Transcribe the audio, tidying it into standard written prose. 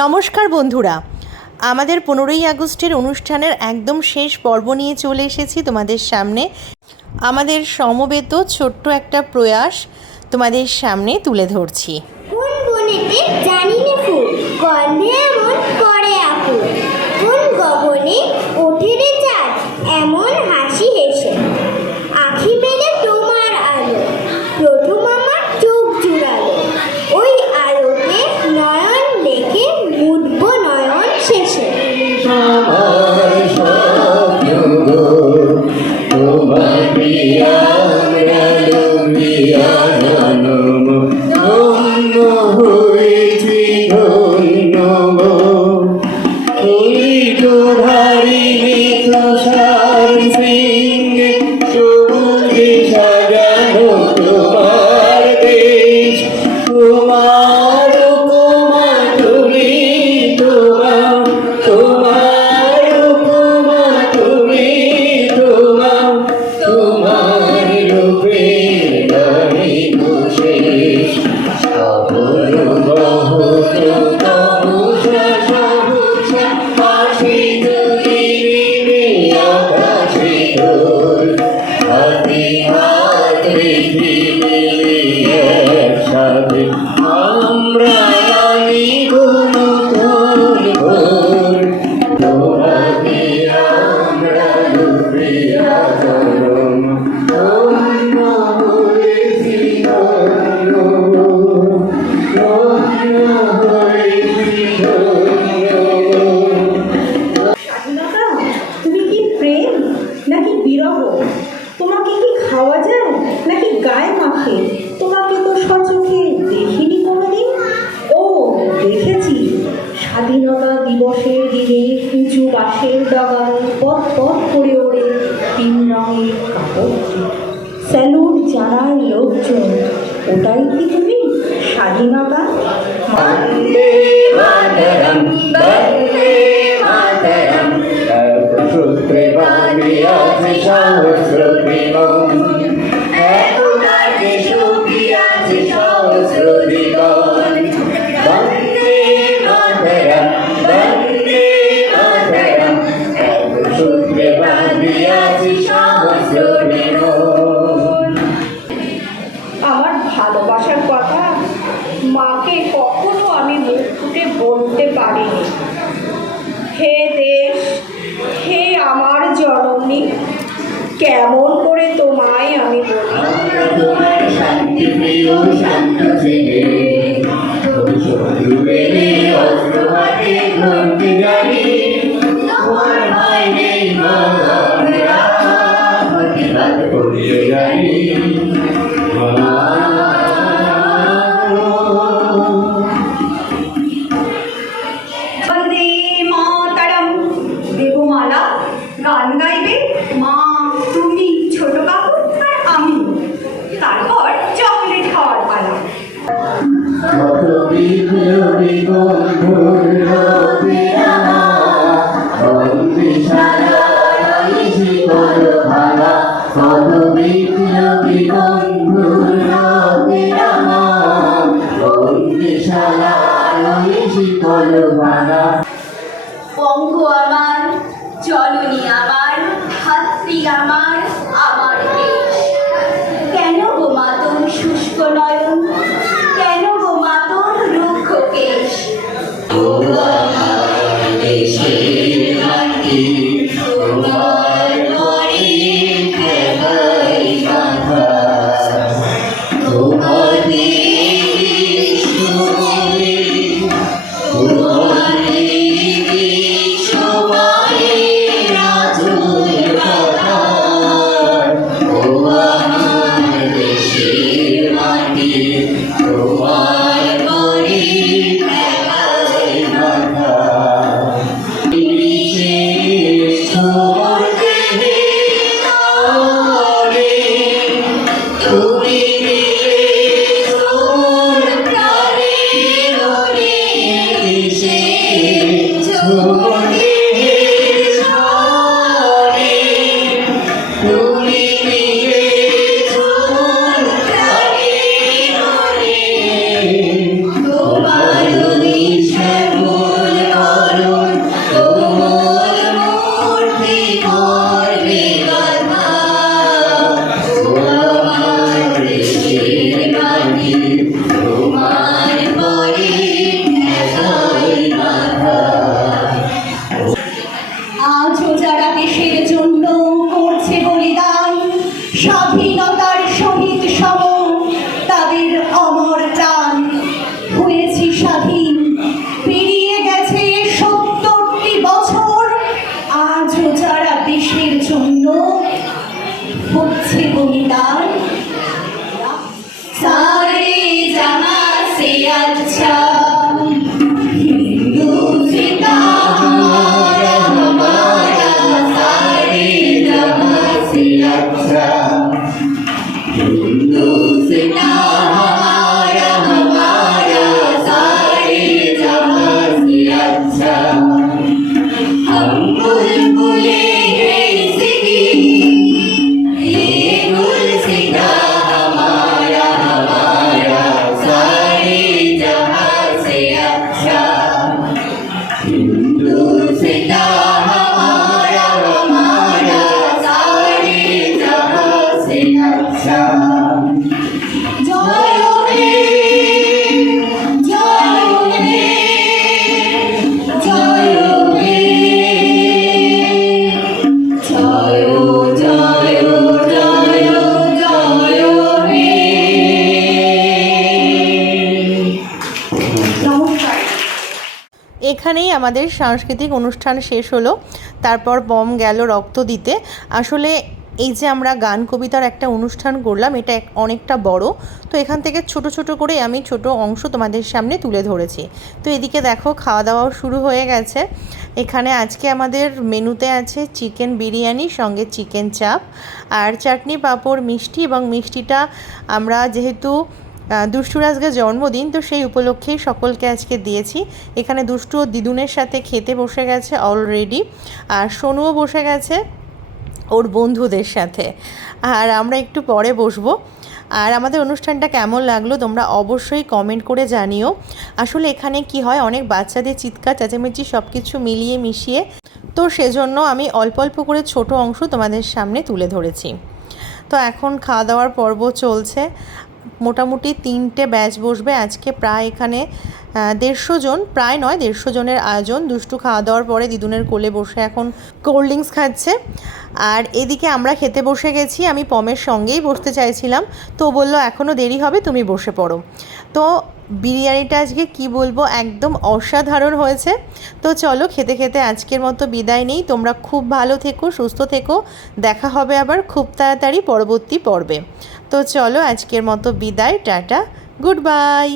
নমস্কার বন্ধুরা, আমাদের 15ই আগস্টের অনুষ্ঠানের একদম শেষ পর্ব নিয়ে চলে এসেছি তোমাদের সামনে। আমাদের সমবেত ছোট্ট একটা প্রয়াস তোমাদের সামনে তুলে ধরছি। কোন বনেতে জানি না ফুল, গন্ধে এমন করে আকুল। কোন গগনে ওঠে রে চাঁদ, এমন হাসি হেসে। আখি মেলে তোমার আলো, প্রথম আমার চোখ জুড়ালো। ওই আলোতে নয়ন দেখে মুদবো নয়ন শেষে। তোমাকে কি খাওয়া যায় নাকি গায়ে মাখে? তোমাকে তো সচোখে দেখিনি কোনোদিন। ও দেখেছি, স্বাধীনতা দিবসের দিনে উঁচু বাঁশের ডগায় পথ পথ করে ওড়ে 3 রঙের কাপড়টি। স্যালুট জানায় লোকজন। ওটাই কি তুমি স্বাধীনতা? বন্দে মাতরম, বন্দে মাতরম, সূত্রে বাঁধিয়াছে সহস্র জীবন, একতাকে শুকিয়াছে সহস্র জীবন। বন্দে মাতরম, বন্দে মাতরম, সূত্রে বাঁধিয়াছে সহস্র জীবন। আমার ভালোবাসার কথা মাকে কখনো আমি মুখ ফুটে বলতে পারিনি। হে দেশ, হে আমার জননী, কেমন করে তোমায় আমি বলি। তোমার শান্তি প্রিয় শান্ত ছেলে, শত্রু পেলে অস্ত্র হাতে ধরতে জানি। তোমার ভয় নেই মা, আমরা প্রতিবাদ করতে জানি। বন্দে মাতরম। দেবমালা গান গাইবে মা, তুমি, ছোট কাকু আর আমি। তারপর চকলেট খাওয়ার পালা। কত বিপ্লবী বন্ধুর রবিরা, বন্দিশালায় শিকল ভাঙা। কত বিপ্লবী বন্ধুর রবিরা, বন্দিশালায় শিকল ভাঙা। বঙ্গ আমার, জননী আমার, ধাত্রী আমার, আমার দেশ। কেন গো মা তোর শুষ্ক নয়ন, কেন গো মা তোর রুক্ষ কেশ? ও আমার দেশের মাটি, তোমার তরে খেলায় বাঁধা। তোমার দেশ তোমারে, তোমার দেশ তোমারে রাজুর কথা। ও আমার দেশের মাটি, তোমার তরে খেলায় বাঁধা। এখানেই আমাদের সাংস্কৃতিক অনুষ্ঠান শেষ হলো। তারপর বম গেল রক্ত দিতে। আসলে এই যে আমরা গান কবিতার একটা অনুষ্ঠান করলাম, এটা অনেকটা বড়, তো এখান থেকে ছোট ছোট করে আমি ছোট অংশ তোমাদের সামনে তুলে ধরেছি। তো এদিকে দেখো খাওয়া দাওয়াও শুরু হয়ে গেছে। এখানে আজকে আমাদের মেনুতে আছে চিকেন বিরিয়ানি, সঙ্গে চিকেন চাপ আর চাটনি, পাঁপড়, মিষ্টি, এবং মিষ্টিটা আমরা যেহেতু দুষ্টুর আজকে জন্মদিন, তো সেই উপলক্ষেই সকলকে আজকে দিয়েছি। এখানে দুষ্টু ও দিদুনের সাথে খেতে বসে গেছে অলরেডি, আর সোনুও বসে গেছে ওর বন্ধুদের সাথে, আর আমরা একটু পরে বসবো। আর আমাদের অনুষ্ঠানটা কেমন লাগলো তোমরা অবশ্যই কমেন্ট করে জানিও। আসলে এখানে কি হয়, অনেক বাচ্চাদের চিৎকার চেঁচামেচি সব কিছু মিলিয়ে মিশিয়ে, তো সেজন্য আমি অল্প অল্প করে ছোট অংশ তোমাদের সামনে তুলে ধরেছি। তো এখন খাওয়া দাওয়ার পর্ব চলছে। মোটামুটি 3টে ব্যাচ বসবে আজকে। প্রায় এখানে 150 জন, প্রায় নয় 150 জনের আয়োজন। দুষ্টু খাওয়া দাওয়ার পরে দিদুনের কোলে বসে এখন কোল্ড ড্রিঙ্কস খাচ্ছে। আর এদিকে আমরা খেতে বসে গেছি। আমি পমের সঙ্গেই বসতে চাইছিলাম, তো বলল এখনও দেরি হবে, তুমি বসে পড়ো। তো বিরিয়ানিটা আজকে কি বলবো, একদম অসাধারণ হয়েছে। তো চলো খেতে খেতে আজকের মতো বিদায় নেই। তোমরা খুব ভালো থেকো, সুস্থ থেকো। দেখা হবে আবার খুব তাড়াতাড়ি পরবর্তী পর্বে। তো চলো আজকের মতো বিদায়, টাটা, গুড বাই।